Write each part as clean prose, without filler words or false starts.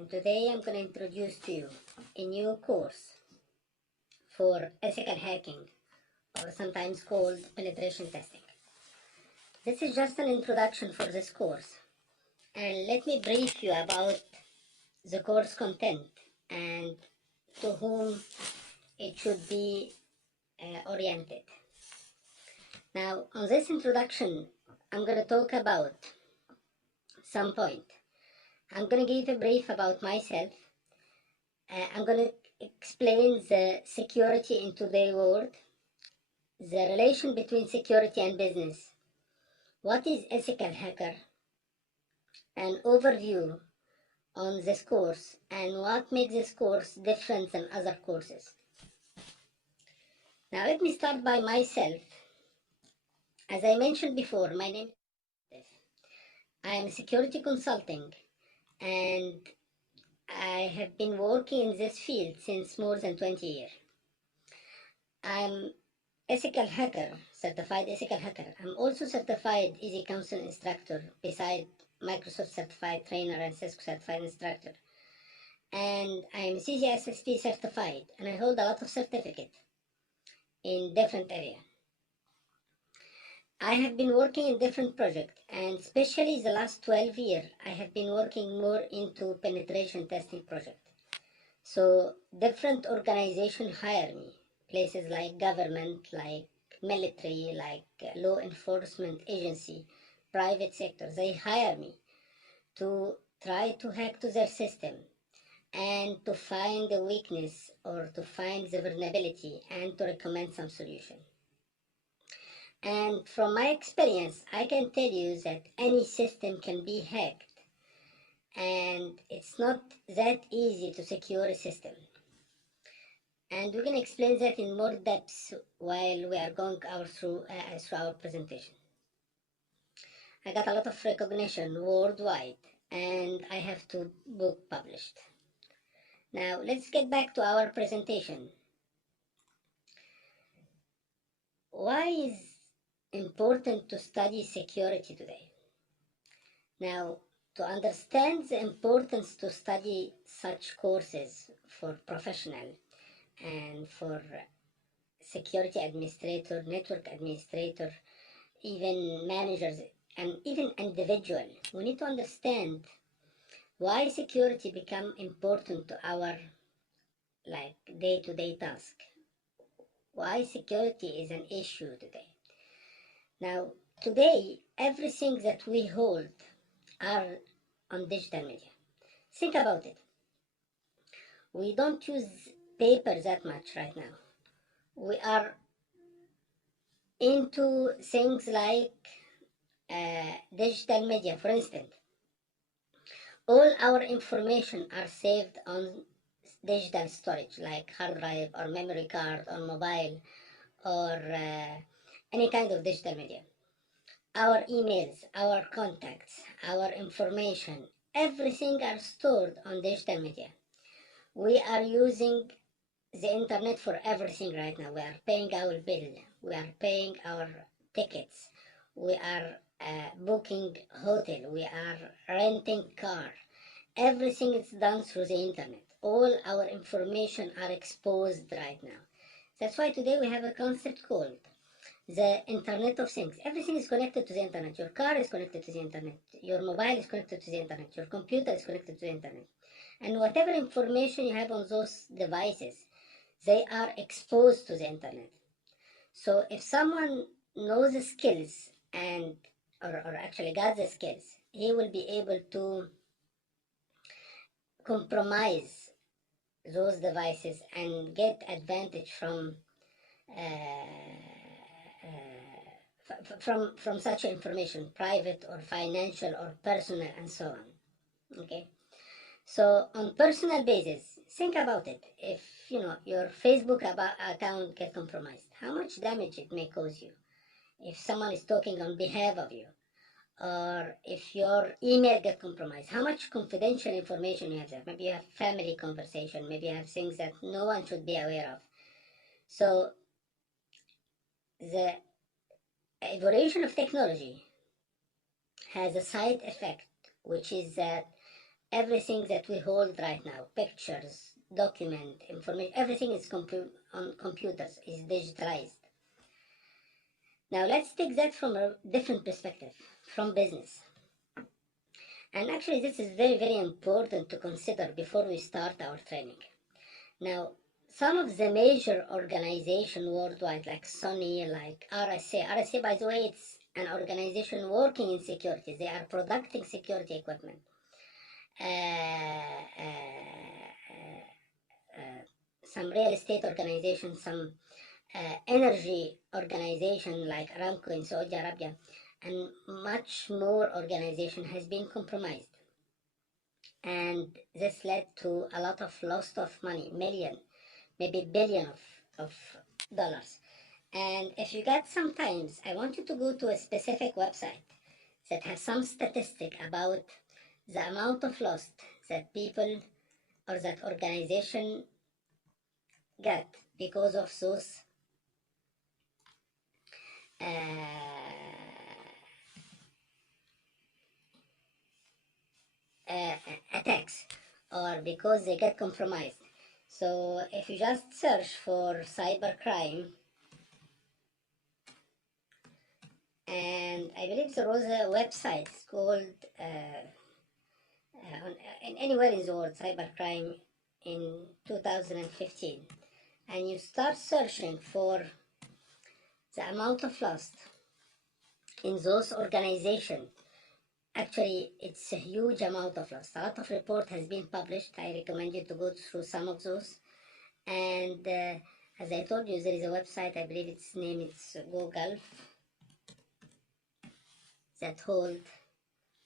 and today I'm going to introduce to you a new course for ethical hacking, or sometimes called penetration testing. This is just an introduction for this course, and let me brief you about the course content and to whom it should be oriented. Now, on this introduction, I'm going to talk about some point. I'm going to give a brief about myself. I'm going to explain the security in today's world, the relation between security and business, what is ethical hacker, an overview on this course, and what makes this course different than other courses. Now let me start by myself. As I mentioned before, my name is I am a security consulting, and I have been working in this field since more than 20 years. I'm ethical hacker, certified ethical hacker. I'm also certified Easy Council instructor beside Microsoft certified trainer and Cisco certified instructor. And I'm CGSSP certified, and I hold a lot of certificates in different areas. I have been working in different projects, and especially the last 12 years, I have been working more into penetration testing project. So different organizations hire me, places like government, like military, like law enforcement agency, private sector, they hire me to try to hack to their system and to find the weakness or to find the vulnerability and to recommend some solution. And from my experience, I can tell you that any system can be hacked, and it's not that easy to secure a system. And we're going to explain that in more depth while we are going through our presentation. I got a lot of recognition worldwide, and I have 2 books published. Now let's get back to our presentation. Why is important to study security today? Now, to understand the importance to study such courses for professional and for security administrator, network administrator, even managers, and even individual, we need to understand why security become important to our day-to-day task. Why security is an issue today. Now, today, everything that we hold are on digital media. Think about it. We don't use paper that much right now. We are into things like digital media. For instance, all our information are saved on digital storage like hard drive or memory card or mobile or any kind of digital media. Our emails, our contacts, our information, everything are stored on digital media. We are using the internet for everything right now. We are paying our bill, we are paying our tickets, we are booking hotel, we are renting car. Everything is done through the internet. All our information are exposed right now. That's why today we have a concept called the Internet of Things. Everything is connected to the internet. Your car is connected to the internet. Your mobile is connected to the internet. Your computer is connected to the internet. And whatever information you have on those devices, they are exposed to the internet. So if someone knows the skills and or actually got the skills, he will be able to compromise those devices and get advantage from from such information, private or financial or personal and so on. Okay, so on personal basis, think about it. If your Facebook account get compromised, how much damage it may cause you. If someone is talking on behalf of you, or if your email get compromised, how much confidential information you have there. Maybe you have family conversation, maybe you have things that no one should be aware of. So the evolution of technology has a side effect, which is that everything that we hold right now, pictures, document, information, everything is on computers, is digitalized. Now let's take that from a different perspective, from business. And actually this is very, very important to consider before we start our training. Now, some of the major organizations worldwide, like Sony, like RSA, by the way, it's an organization working in security. They are producing security equipment. Some real estate organization, some energy organization like Aramco in Saudi Arabia, and much more organization has been compromised. And this led to a lot of loss of money, million, maybe billion of dollars. And if you get some times, I want you to go to a specific website that has some statistic about the amount of loss that people or that organization get because of those attacks, or because they get compromised. So if you just search for cybercrime, and I believe there was a website called anywhere in the world, cybercrime in 2015, and you start searching for the amount of loss in those organizations. Actually, it's a huge amount of loss. A lot of report has been published. I recommend you to go through some of those. And as I told you, there is a website, I believe its name is Google, that hold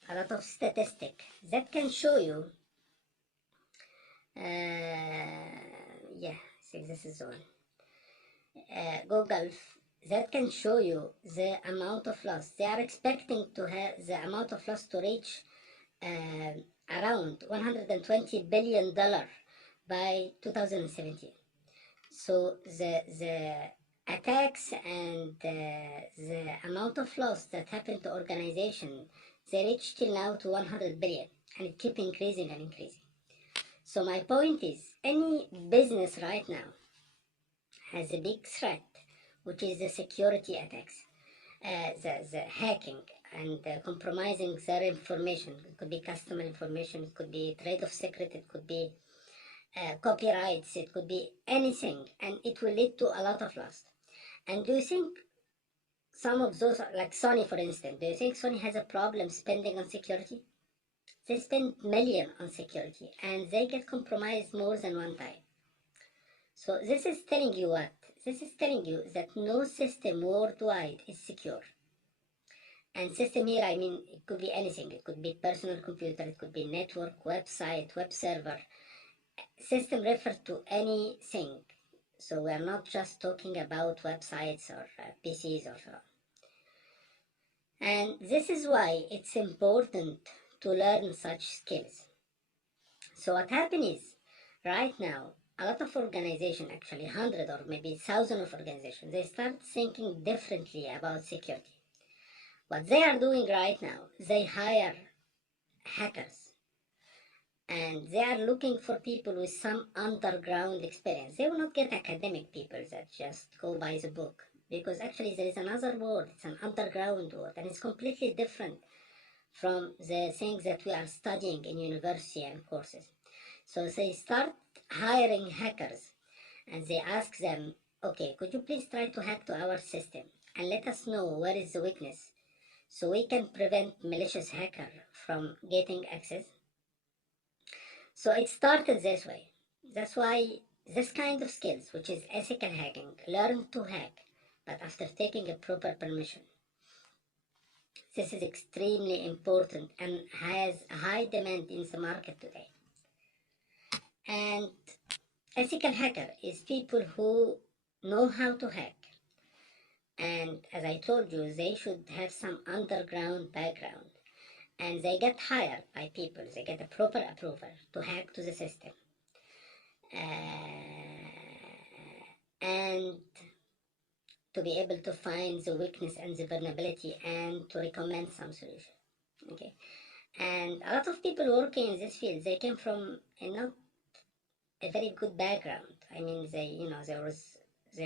a lot of statistic that can show you yeah, see, this is the one. Google, that can show you the amount of loss. They are expecting to have the amount of loss to reach around $120 billion by 2017. So the attacks and the amount of loss that happened to organization, they reached till now to 100 billion, and it keeps increasing and increasing. So my point is, any business right now has a big threat, which is the security attacks, the hacking and compromising their information. It could be customer information, it could be trade of secret, it could be copyrights, it could be anything, and it will lead to a lot of loss. And do you think some of those, like Sony for instance, do you think Sony has a problem spending on security? They spend millions on security and they get compromised more than one time. So this is telling you what? This is telling you that no system worldwide is secure. And system here, I mean, it could be anything. It could be personal computer, it could be network, website, web server. System refers to anything. So we are not just talking about websites or PCs or so on. And this is why it's important to learn such skills. So what happens is, right now, a lot of organizations, actually 100 or maybe 1,000 of organizations, they start thinking differently about security. What they are doing right now, they hire hackers. And they are looking for people with some underground experience. They will not get academic people that just go by the book. Because actually there is another world, it's an underground world, and it's completely different from the things that we are studying in university and courses. So they start hiring hackers and they ask them, okay, could you please try to hack to our system and let us know where is the weakness so we can prevent malicious hacker from getting access. So it started this way. That's why this kind of skills, which is ethical hacking, learn to hack, but after taking a proper permission. This is extremely important and has a high demand in the market today. And ethical hacker is people who know how to hack. And as I told you, they should have some underground background. And they get hired by people, they get a proper approval to hack to the system. And to be able to find the weakness and the vulnerability and to recommend some solution. Okay. And a lot of people working in this field, they came from not a very good background. I mean, they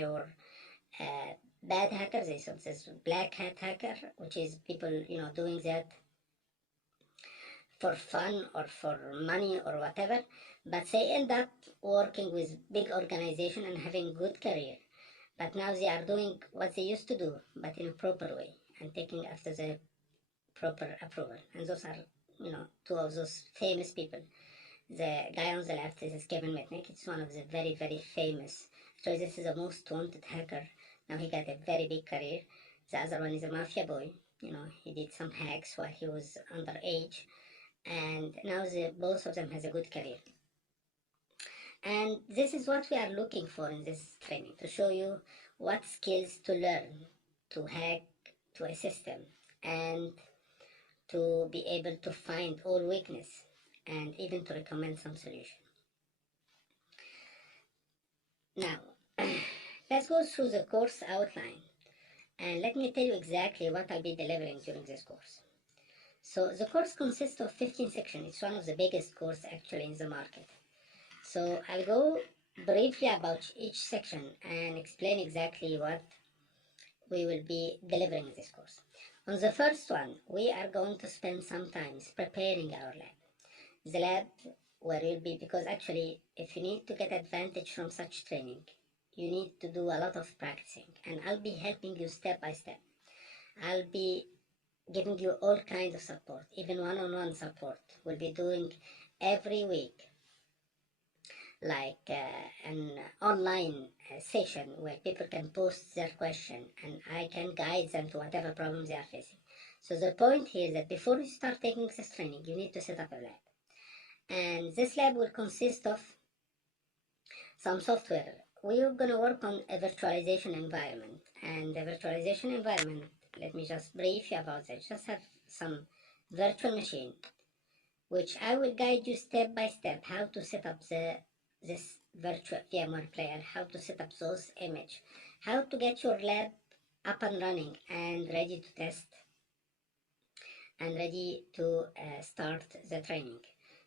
were bad hackers. They said this black hat hacker, which is people doing that for fun or for money or whatever, but they end up working with big organization and having good career. But now they are doing what they used to do, but in a proper way and taking after the proper approval. And those are, two of those famous people. The guy on the left is Kevin Mitnick. It's one of the very, very famous. So this is the most wanted hacker. Now he got a very big career. The other one is a mafia boy. He did some hacks while he was underage. And now both of them has a good career. And this is what we are looking for in this training, to show you what skills to learn to hack to a system and to be able to find all weakness and even to recommend some solution. Now, let's go through the course outline and let me tell you exactly what I'll be delivering during this course. So the course consists of 15 sections. It's one of the biggest courses actually in the market. So I'll go briefly about each section and explain exactly what we will be delivering in this course. On the first one, we are going to spend some time preparing our lab. The lab where you'll be, because actually if you need to get advantage from such training, you need to do a lot of practicing, and I'll be helping you step by step. I'll be giving you all kinds of support, even one-on-one support. We'll be doing every week like an online session where people can post their question and I can guide them to whatever problems they are facing. So the point here is that before you start taking this training, you need to set up a lab. And this lab will consist of some software. We're going to work on a virtualization environment. And the virtualization environment, let me just brief you about that. Just have some virtual machine, which I will guide you step by step how to set up this virtual VMware player, how to set up those images, how to get your lab up and running and ready to test and ready to start the training.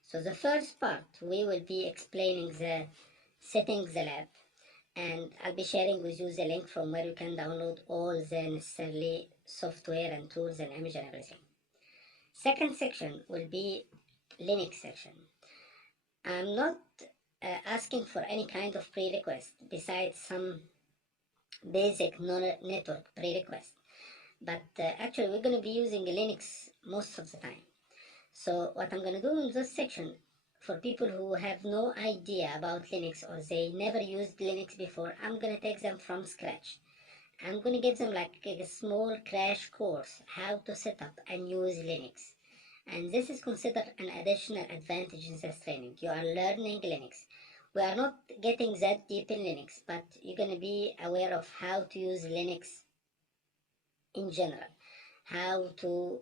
So the first part, we will be explaining the setting the lab, and I'll be sharing with you the link from where you can download all the necessary software and tools and image and everything. Second section will be Linux section. I'm not asking for any kind of prerequest besides some basic network prerequest, but actually we're going to be using Linux most of the time. So what I'm going to do in this section, for people who have no idea about Linux or they never used Linux before, I'm going to take them from scratch. I'm going to give them like a small crash course how to set up and use Linux. And this is considered an additional advantage in this training. You are learning Linux. We are not getting that deep in Linux, but you're going to be aware of how to use Linux in general, how to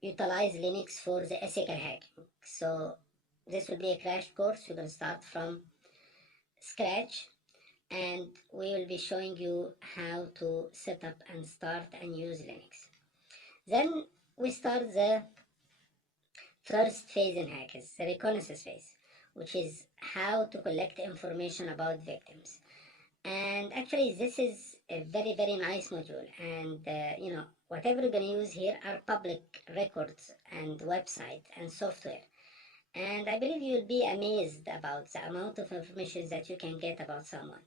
utilize Linux for the ethical hacking. So this will be a crash course. We're going to start from scratch, and we will be showing you how to set up and start and use Linux. Then we start the first phase in hackers, the reconnaissance phase, which is how to collect information about victims. And actually this is a very, very nice module, and whatever you're going to use here are public records and website and software, and I believe you'll be amazed about the amount of information that you can get about someone.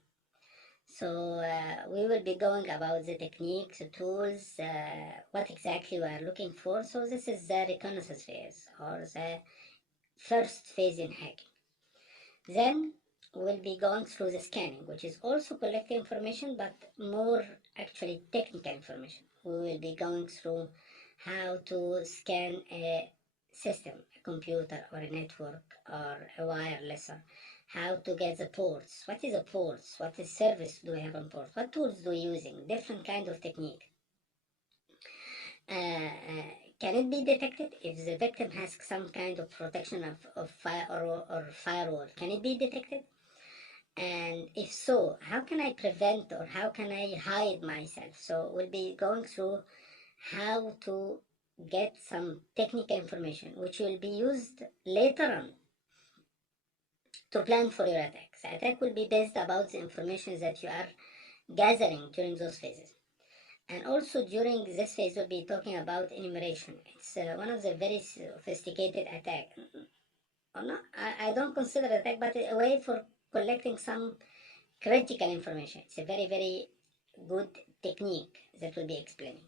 So we will be going about the techniques, the tools, what exactly we are looking for. So this is the reconnaissance phase, or the first phase in hacking. Then we'll be going through the scanning, which is also collecting information, but more actually technical information. We will be going through how to scan a system, a computer or a network or a wireless, or how to get the ports. What is a ports? What is service do we have on ports? What tools do we using? Different kind of technique. Can it be detected if the victim has some kind of protection of fire or firewall? Can it be detected? And if so, how can I prevent or how can I hide myself? So we'll be going through how to get some technical information which will be used later on to plan for your attack. The attack will be based about the information that you are gathering during those phases. And also during this phase we'll be talking about enumeration. It's one of the very sophisticated attack. Or not, I don't consider it attack, but a way for collecting some critical information. It's a very, very good technique that we'll be explaining.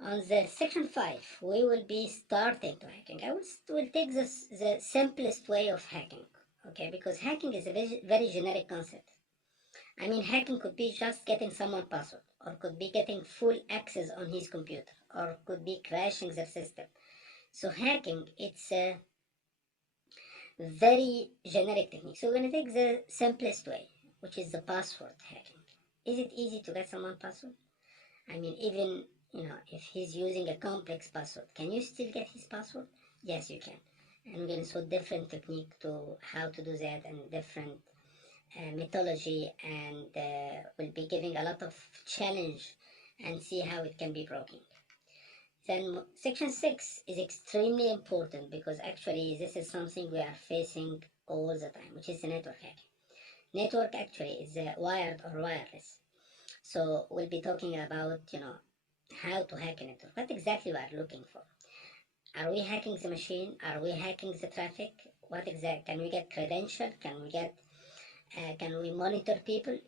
On the section 5, we will be starting to hacking. I will take the simplest way of hacking, okay? Because hacking is a very, very generic concept. I mean, hacking could be just getting someone's password, or could be getting full access on his computer, or could be crashing their system. So hacking, it's a very generic technique. So we're going to take the simplest way, which is the password hacking. Is it easy to get someone's password? I mean, even, if he's using a complex password, can you still get his password? Yes, you can. And we're going to show different technique to how to do that, and different methodology, and we'll be giving a lot of challenge and see how it can be broken. Then section 6 is extremely important, because actually this is something we are facing all the time, which is the network hacking. Network actually is wired or wireless. So we'll be talking about, how to hack a network. What exactly we are looking for? Are we hacking the machine? Are we hacking the traffic? What exactly? Can we get credential? Can we monitor people?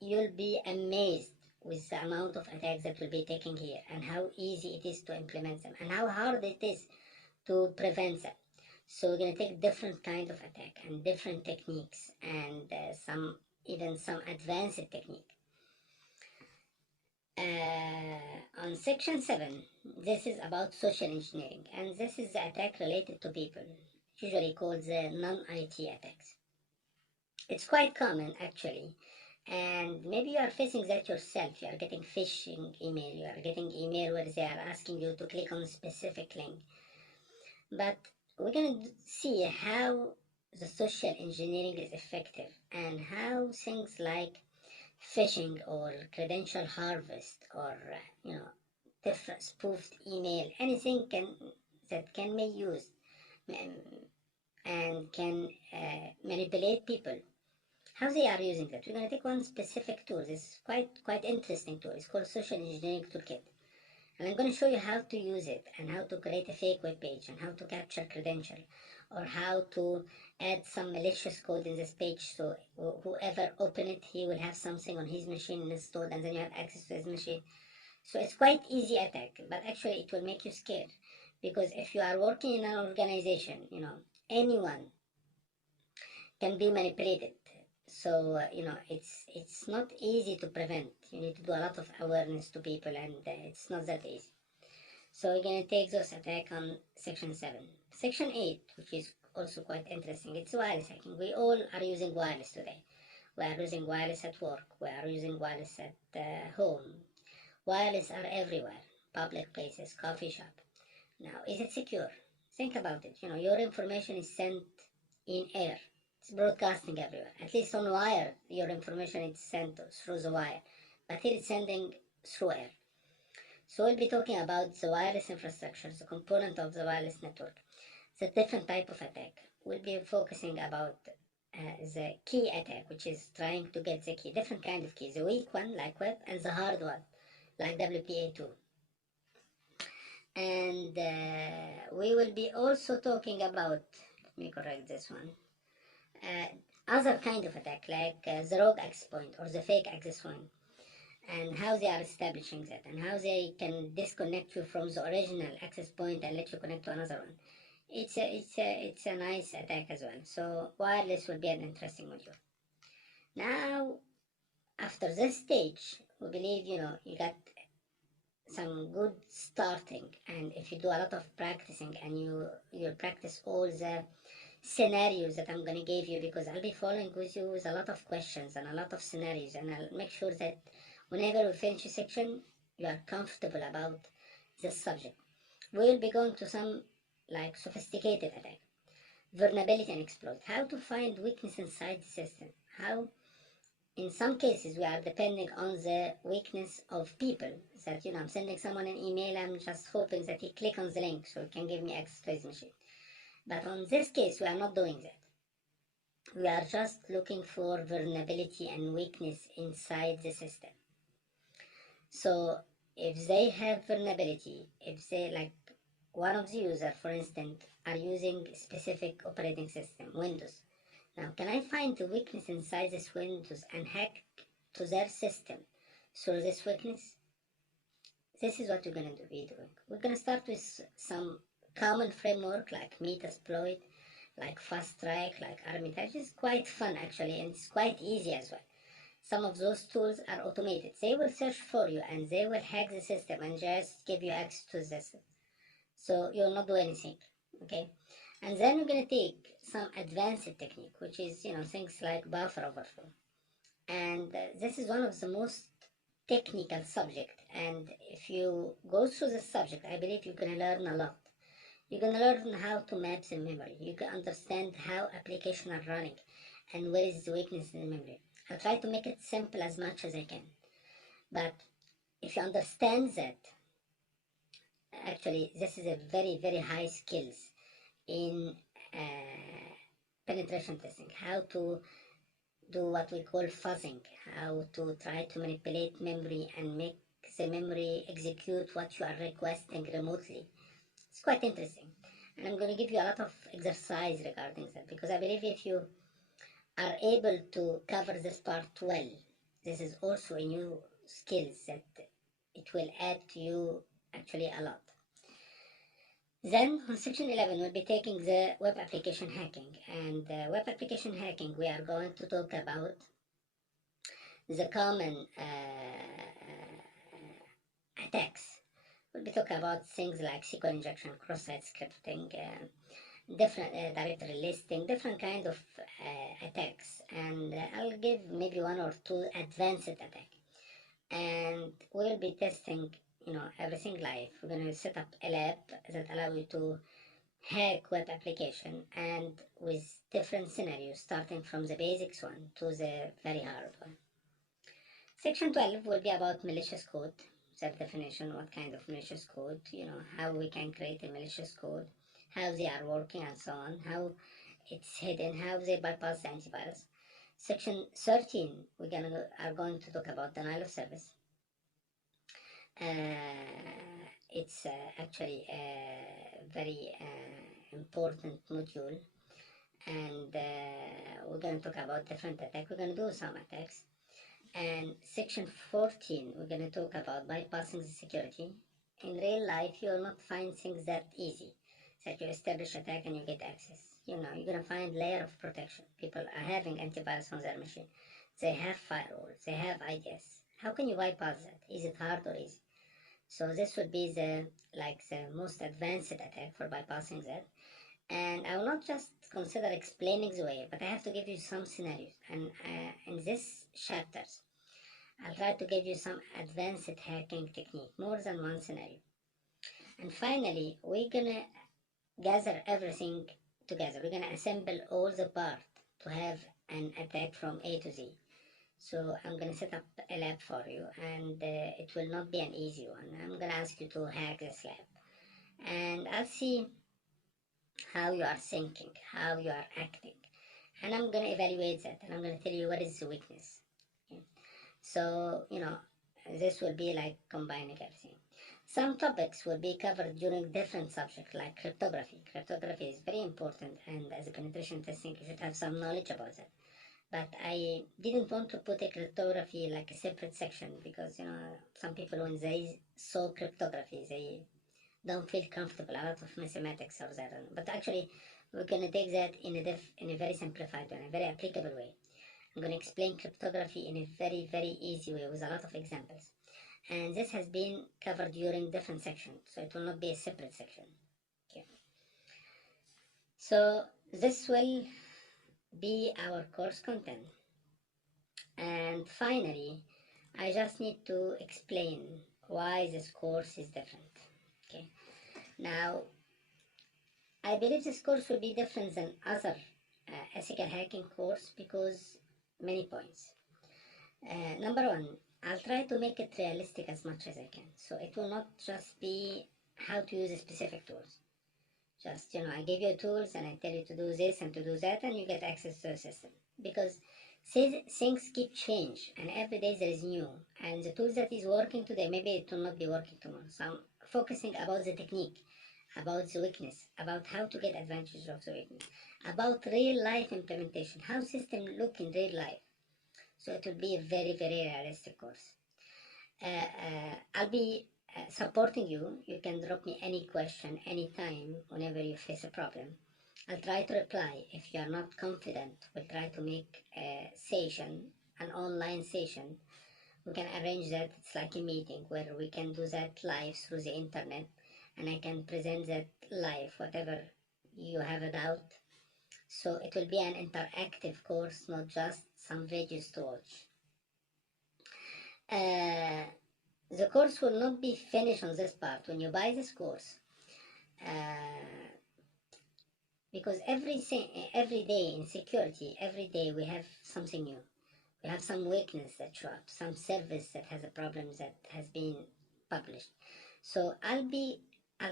You'll be amazed with the amount of attacks that will be taken here, and how easy it is to implement them, and how hard it is to prevent them. So we're going to take different kind of attack and different techniques, and even some advanced technique. On section 7, this is about social engineering, and this is the attack related to people, usually called the non-IT attacks. It's quite common actually, and maybe you are facing that yourself. You are getting phishing email, you are getting email where they are asking you to click on a specific link. But we're going to see how the social engineering is effective, and how things like phishing or credential harvest, or different spoofed email, anything that can be used and can manipulate people, how they are using that. We're going to take one specific tool. This is quite interesting tool. It's called Social Engineering Toolkit. And I'm going to show you how to use it, and how to create a fake web page, and how to capture credential, or how to add some malicious code in this page, so whoever open it, he will have something on his machine installed, and then you have access to his machine. So it's quite easy attack, but actually it will make you scared, because if you are working in an organization, anyone can be manipulated. So it's not easy to prevent. You need to do a lot of awareness to people, and it's not that easy. So we're going to take those attack on section 7. Section 8, which is also quite interesting, it's wireless hacking. We all are using wireless today. We are using wireless at work. We are using wireless at home. Wireless are everywhere. Public places, coffee shop. Now, is it secure? Think about it. Your information is sent in air. It's broadcasting everywhere. At least on wire, your information is sent through the wire. But here it's sending through air. So we'll be talking about the wireless infrastructure, the component of the wireless network, the different type of attack. We'll be focusing about the key attack, which is trying to get the key, different kind of keys, the weak one like web, and the hard one like WPA2. And we will be also talking about, let me correct this one, other kind of attack, like the rogue access point or the fake access point, and how they are establishing that, and how they can disconnect you from the original access point and let you connect to another one. It's a nice attack as well. So wireless will be an interesting module. Now, after this stage, we believe you got some good starting, and if you do a lot of practicing, and you practice all the scenarios that I'm going to give you, because I'll be following with you with a lot of questions and a lot of scenarios, and I'll make sure that whenever we finish a section, you are comfortable about this subject. We'll be going to some like sophisticated attack, vulnerability and exploit, how to find weakness inside the system, how in some cases we are depending on the weakness of people. That, I'm sending someone an email, I'm just hoping that he click on the link so he can give me access to his machine. But on this case, we are not doing that. We are just looking for vulnerability and weakness inside the system. So if they have vulnerability, if they, like one of the users, for instance, are using specific operating system, Windows. Now, can I find the weakness inside this Windows and hack to their system through this weakness? This is what we're going to be doing. We're going to start with some common framework like Metasploit, like Fast Track, like Armitage. It's quite fun actually, and it's quite easy as well. Some of those tools are automated. They will search for you and they will hack the system and just give you access to the system. So you'll not do anything, okay? And then we're going to take some advanced technique, which is, things like buffer overflow. And this is one of the most technical subject. And if you go through this subject, I believe you're going to learn a lot. You're going to learn how to map the memory. You can understand how applications are running and where is the weakness in the memory. I'll try to make it simple as much as I can. But if you understand that, actually, this is a very, very high skills in penetration testing. How to do what we call fuzzing. How to try to manipulate memory and make the memory execute what you are requesting remotely. It's quite interesting. And I'm going to give you a lot of exercise regarding that, because I believe if you are able to cover this part well, this is also a new skill that it will add to you actually a lot. Then on section 11 we'll be taking the web application hacking, and web application hacking we are going to talk about the common attacks. We'll be talking about things like SQL injection, cross-site scripting, different directory listing, different kind of attacks, and I'll give maybe one or two advanced attack, and we'll be testing everything live. We're going to set up a lab that allow you to hack web application, and with different scenarios starting from the basics one to the very hard one. Section 12 will be about malicious code, that definition, what kind of malicious code, how we can create a malicious code, how they are working and so on, how it's hidden, how they bypass the antivirus. Section 13, are going to talk about denial of service. It's actually a very important module, and we're going to talk about different attacks. We're going to do some attacks. And section 14, we're going to talk about bypassing the security. In real life, you will not find things that easy, that you establish attack and you get access. You're going to find layer of protection. People are having antivirus on their machine. They have firewalls, they have IDS. How can you bypass that? Is it hard or easy? So this would be the most advanced attack for bypassing that. And I will not just consider explaining the way, but I have to give you some scenarios. And in these chapters, I'll try to give you some advanced hacking technique, more than one scenario. And finally, we're gonna gather everything together. We're gonna assemble all the parts to have an attack from A to Z. So I'm gonna set up a lab for you, and it will not be an easy one. I'm gonna ask you to hack this lab, and I'll see how you are thinking, how you are acting, and I'm gonna evaluate that, and I'm gonna tell you what is the weakness. Okay? So this will be like combining everything. Some topics will be covered during different subjects, like cryptography. Cryptography is very important, and as a penetration testing, you should have some knowledge about that. But I didn't want to put a cryptography like a separate section, because some people, when they saw cryptography, they don't feel comfortable. A lot of mathematics are there, but actually we're going to take that in a very simplified way, in a very applicable way. I'm going to explain cryptography in a very, very easy way with a lot of examples, and this has been covered during different sections, so it will not be a separate section. Okay. So this will be our course content, and finally I just need to explain why this course is different. Okay, now I believe this course will be different than other ethical hacking course because many points. Number one, I'll try to make it realistic as much as I can. So it will not just be how to use specific tools. Just, I give you tools and I tell you to do this and to do that, and you get access to the system. Because things keep change, and every day there is new. And the tools that is working today, maybe it will not be working tomorrow. So I'm focusing about the technique, about the weakness, about how to get advantage of the weakness, about real life implementation, how system look in real life. So it will be a very, very realistic course. I'll be supporting you. You can drop me any question anytime whenever you face a problem. I'll try to reply. If you are not confident, we'll try to make a session, an online session. We can arrange that. It's like a meeting where we can do that live through the internet, and I can present that live, whatever you have a doubt. So it will be an interactive course, not just some videos to watch. The course will not be finished on this part. When you buy this course, because every day in security, every day we have something new. We have some weakness that show up, some service that has a problem that has been published. So I'll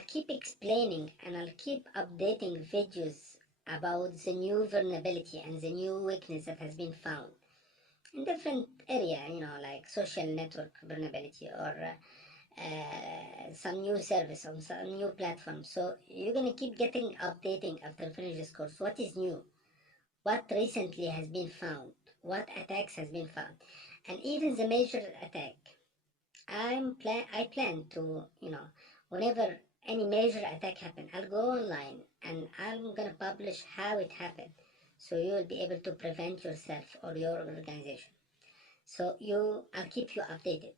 keep explaining and I'll keep updating videos about the new vulnerability and the new weakness that has been found in different area, like social network vulnerability or some new service on some new platform. So you're gonna keep getting updating after finish this course. What is new? What recently has been found? What attacks has been found? And even the major attack. I plan to, whenever any major attack happen, I'll go online and I'm gonna publish how it happened. So you will be able to prevent yourself or your organization. So I'll keep you updated.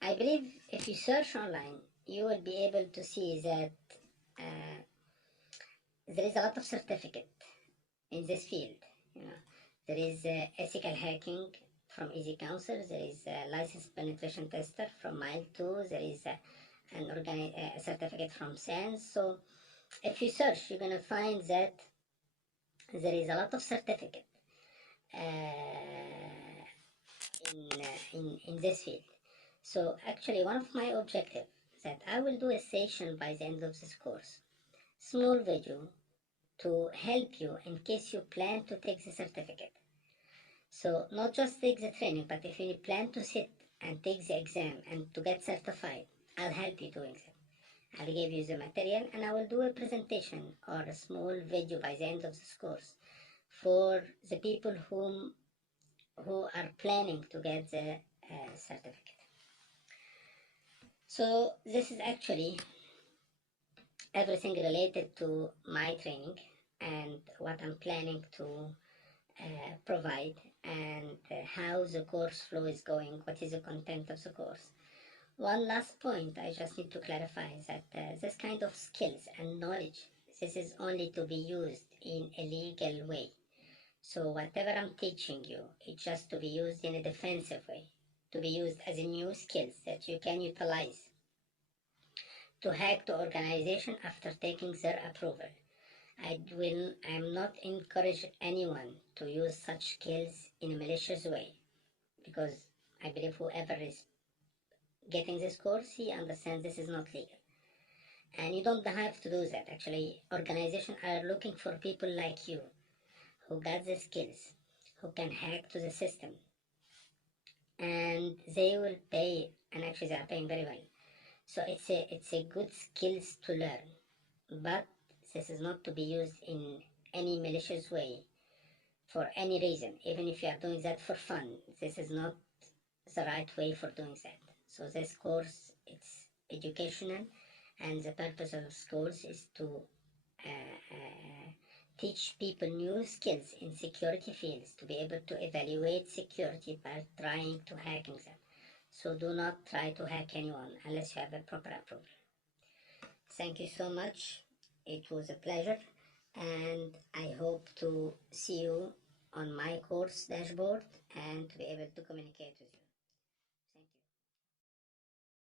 I believe if you search online, you will be able to see that there is a lot of certificate in this field. There is ethical hacking from Easy Counsel. There is a licensed penetration tester from Mile2. There is a certificate from SANS. So if you search, you're gonna find that there is a lot of certificate in this field. So actually one of my objectives that I will do a session by the end of this course, small video to help you in case you plan to take the certificate. So not just take the training, but if you plan to sit and take the exam and to get certified, I'll help you doing that. I'll give you the material and I will do a presentation or a small video by the end of this course for the people who are planning to get the certificate. So this is actually everything related to my training and what I'm planning to provide and how the course flow is going, what is the content of the course. One last point I just need to clarify is that this kind of skills and knowledge, this is only to be used in a legal way. So whatever I'm teaching you, it's just to be used in a defensive way, to be used as a new skills that you can utilize to hack the organization after taking their approval. I'm not encourage anyone to use such skills in a malicious way, because I believe whoever is getting this course, he understands this is not legal. And you don't have to do that. Actually, organizations are looking for people like you who got the skills, who can hack to the system, and they will pay, and actually they are paying very well. So it's a good skills to learn, but this is not to be used in any malicious way for any reason. Even if you are doing that for fun, this is not the right way for doing that. So this course, it's educational, and the purpose of this course is to teach people new skills in security fields to be able to evaluate security by trying to hacking them. So do not try to hack anyone unless you have a proper approval. Thank you so much. It was a pleasure, and I hope to see you on my course dashboard and to be able to communicate with you.